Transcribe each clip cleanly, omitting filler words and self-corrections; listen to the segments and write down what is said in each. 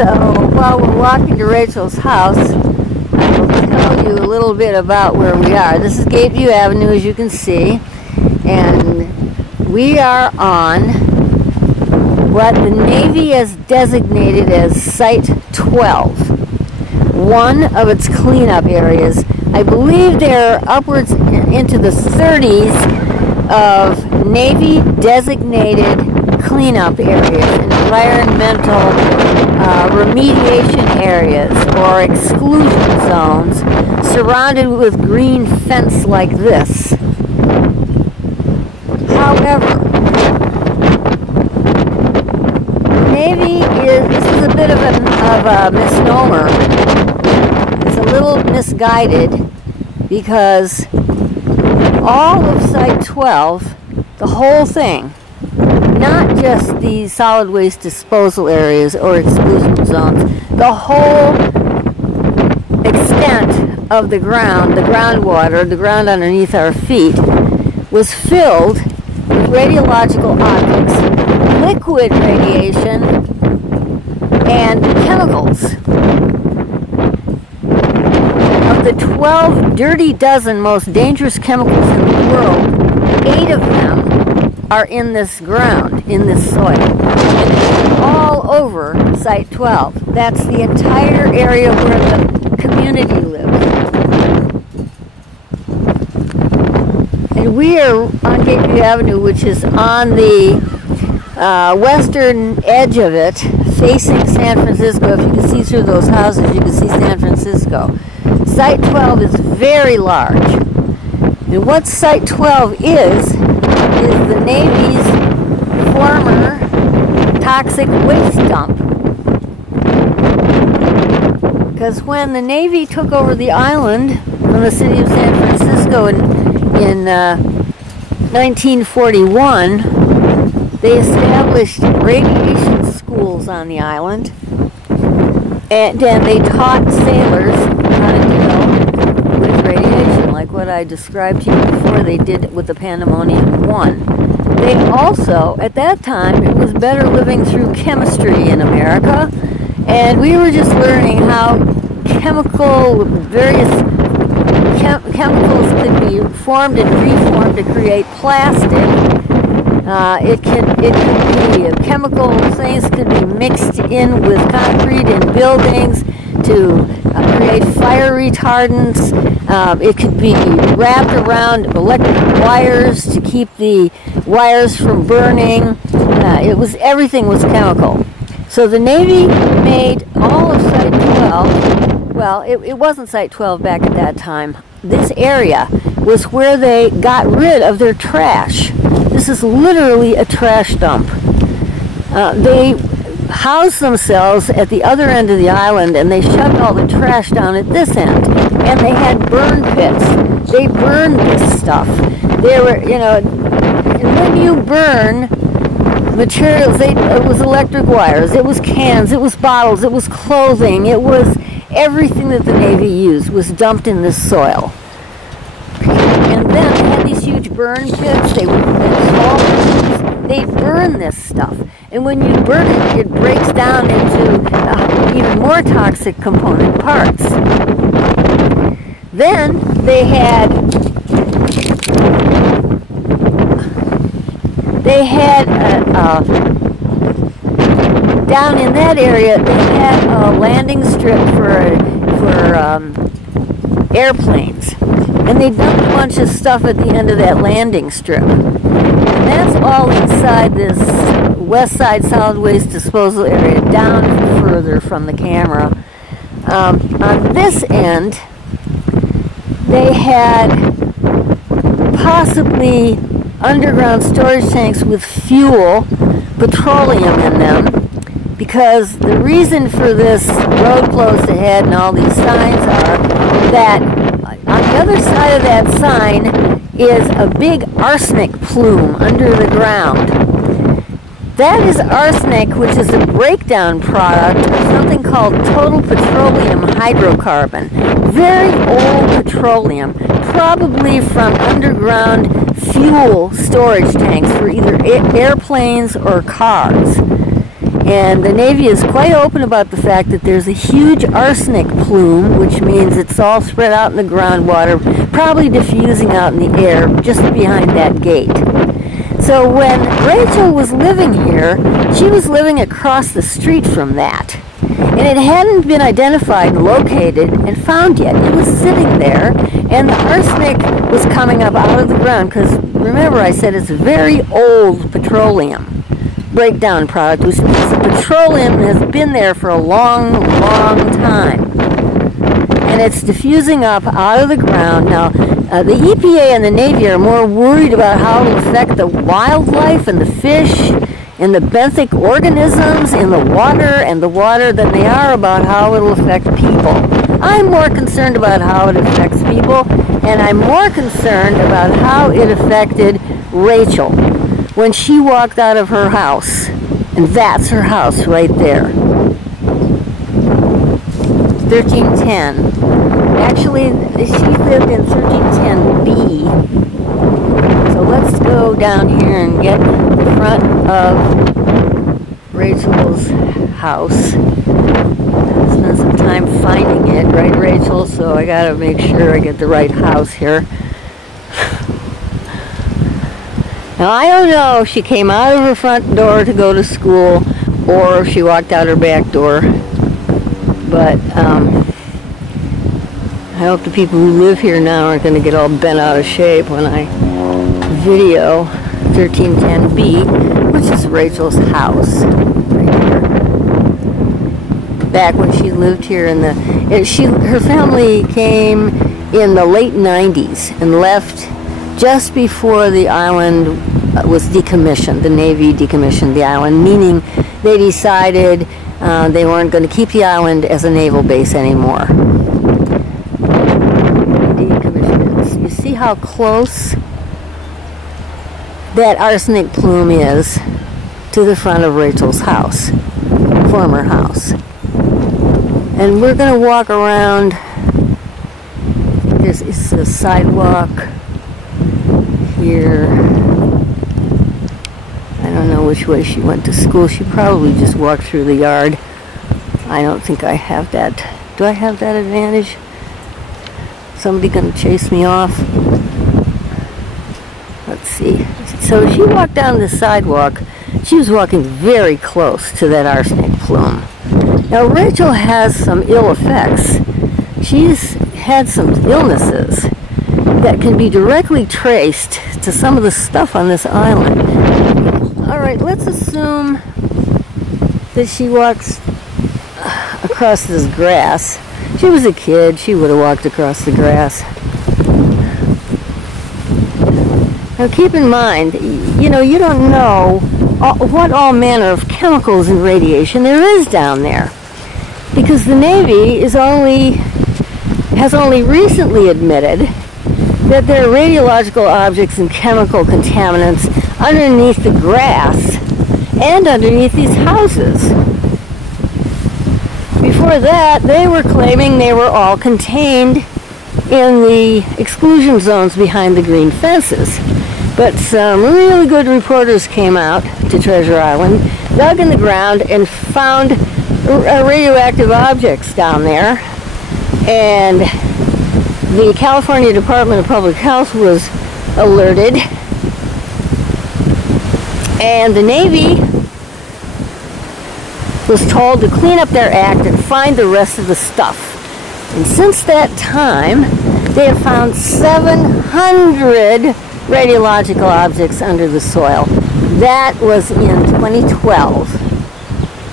So while we're walking to Rachel's house, I will tell you a little bit about where we are. This is Gateview Avenue, as you can see, and we are on what the Navy has designated as Site 12, one of its cleanup areas. I believe there are upwards into the 30s of Navy designated cleanup areas, environmental remediation areas or exclusion zones surrounded with green fence like this. However, Navy this is a bit of a misnomer. It's a little misguided because all of Site 12, the whole thing, not just the solid waste disposal areas or exclusion zones, the whole extent of the groundwater, the ground underneath our feet, was filled with radiological objects, liquid radiation, and chemicals. Of the 12 dirty dozen most dangerous chemicals in the world, 8 of them are in this ground, in this soil. And it's all over Site 12. That's the entire area where the community lives. And we are on Gateview Avenue, which is on the western edge of it, facing San Francisco. If you can see through those houses, you can see San Francisco. Site 12 is very large. And what Site 12 is the Navy's former toxic waste dump. Because when the Navy took over the island from the city of San Francisco in 1941, they established radiation schools on the island, and then they taught sailors how to deal with radiation, like what I described to you before they did with the Pandemonium 1. They also, at that time, it was better living through chemistry in America, and we were just learning how various chemicals could be formed and reformed to create plastic. It could be chemical things could be mixed in with concrete in buildings to create fire retardants. It could be wrapped around electric wires to keep the wires from burning. Everything was chemical. So the Navy made all of Site 12. Well, it wasn't Site 12 back at that time. This area was where they got rid of their trash. This is literally a trash dump. They housed themselves at the other end of the island, and they shoved all the trash down at this end. And they had burn pits. They burned this stuff. They were, and when you burn materials, it was electric wires, it was cans, it was bottles, it was clothing, it was everything that the Navy used was dumped in this soil. And then they had these huge burn pits. They would they burn this stuff, and when you burn it, it breaks down into even more toxic component parts. Then they had down in that area they had a landing strip for airplanes, and they dumped a bunch of stuff at the end of that landing strip. And that's all inside this West Side Solid Waste Disposal area, down further from the camera. On this end, they had possibly underground storage tanks with fuel, petroleum in them, because the reason for this road closed ahead and all these signs are that on the other side of that sign is a big arsenic plume under the ground. That is arsenic, which is a breakdown product of something called total petroleum hydrocarbon. Very old petroleum, probably from underground fuel storage tanks for either airplanes or cars. And the Navy is quite open about the fact that there's a huge arsenic plume, which means it's all spread out in the groundwater, probably diffusing out in the air just behind that gate. So when Rachel was living here, she was living across the street from that. And it hadn't been identified, located, and found yet. It was sitting there, and the arsenic was coming up out of the ground, because remember I said it's very old petroleum breakdown product, which means the petroleum has been there for a long, long time. And it's diffusing up out of the ground. Now, the EPA and the Navy are more worried about how it will affect the wildlife and the fish and the benthic organisms in the water than they are about how it will affect people. I'm more concerned about how it affects people, and I'm more concerned about how it affected Rachel when she walked out of her house. And that's her house right there. 1310. Actually, she lived in 1310B. So let's go down here and get the front of Rachel's house. Spend some time finding it, right, Rachel? So I gotta make sure I get the right house here. Now, I don't know if she came out of her front door to go to school or if she walked out her back door. But I hope the people who live here now aren't going to get all bent out of shape when I video 1310B, which is Rachel's house right here. Back when she lived here her family came in the late 90s and left just before the island was decommissioned. The Navy decommissioned the island, meaning they decided they weren't going to keep the island as a naval base anymore. Decommissioned it. You see how close that arsenic plume is to the front of Rachel's house, former house. And we're going to walk around. It's a sidewalk here. I don't know which way she went to school. She probably just walked through the yard. I don't think I have that. Do I have that advantage? Somebody gonna chase me off? Let's see. So she walked down the sidewalk. She was walking very close to that arsenic plume. Now Rachel has some ill effects. She's had some illnesses that can be directly traced to some of the stuff on this island. Alright, let's assume that she walks across this grass. She was a kid, she would have walked across the grass. Now keep in mind, you don't know what all manner of chemicals and radiation there is down there. Because the Navy has only recently admitted that there are radiological objects and chemical contaminants underneath the grass and underneath these houses. Before that, they were claiming they were all contained in the exclusion zones behind the green fences. But some really good reporters came out to Treasure Island, dug in the ground, and found radioactive objects down there. And the California Department of Public Health was alerted, and the Navy was told to clean up their act and find the rest of the stuff. And since that time, they have found 700 radiological objects under the soil. That was in 2012.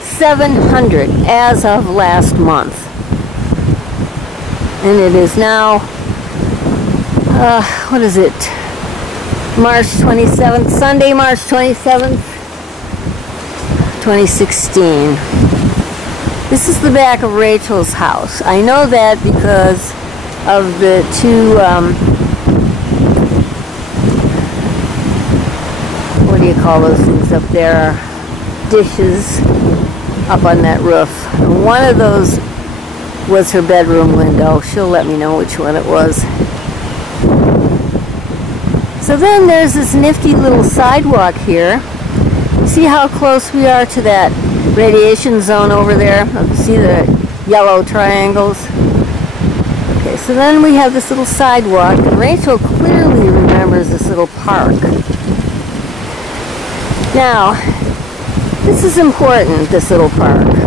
700 as of last month. And it is now, what is it? March 27th, Sunday, March 27th, 2016. This is the back of Rachel's house. I know that because of the two, what do you call those things up there? Dishes up on that roof. One of those was her bedroom window. She'll let me know which one it was. So then there's this nifty little sidewalk here. See how close we are to that radiation zone over there. See the yellow triangles? Okay, so then we have this little sidewalk, and Rachel clearly remembers this little park. Now, this is important, this little park.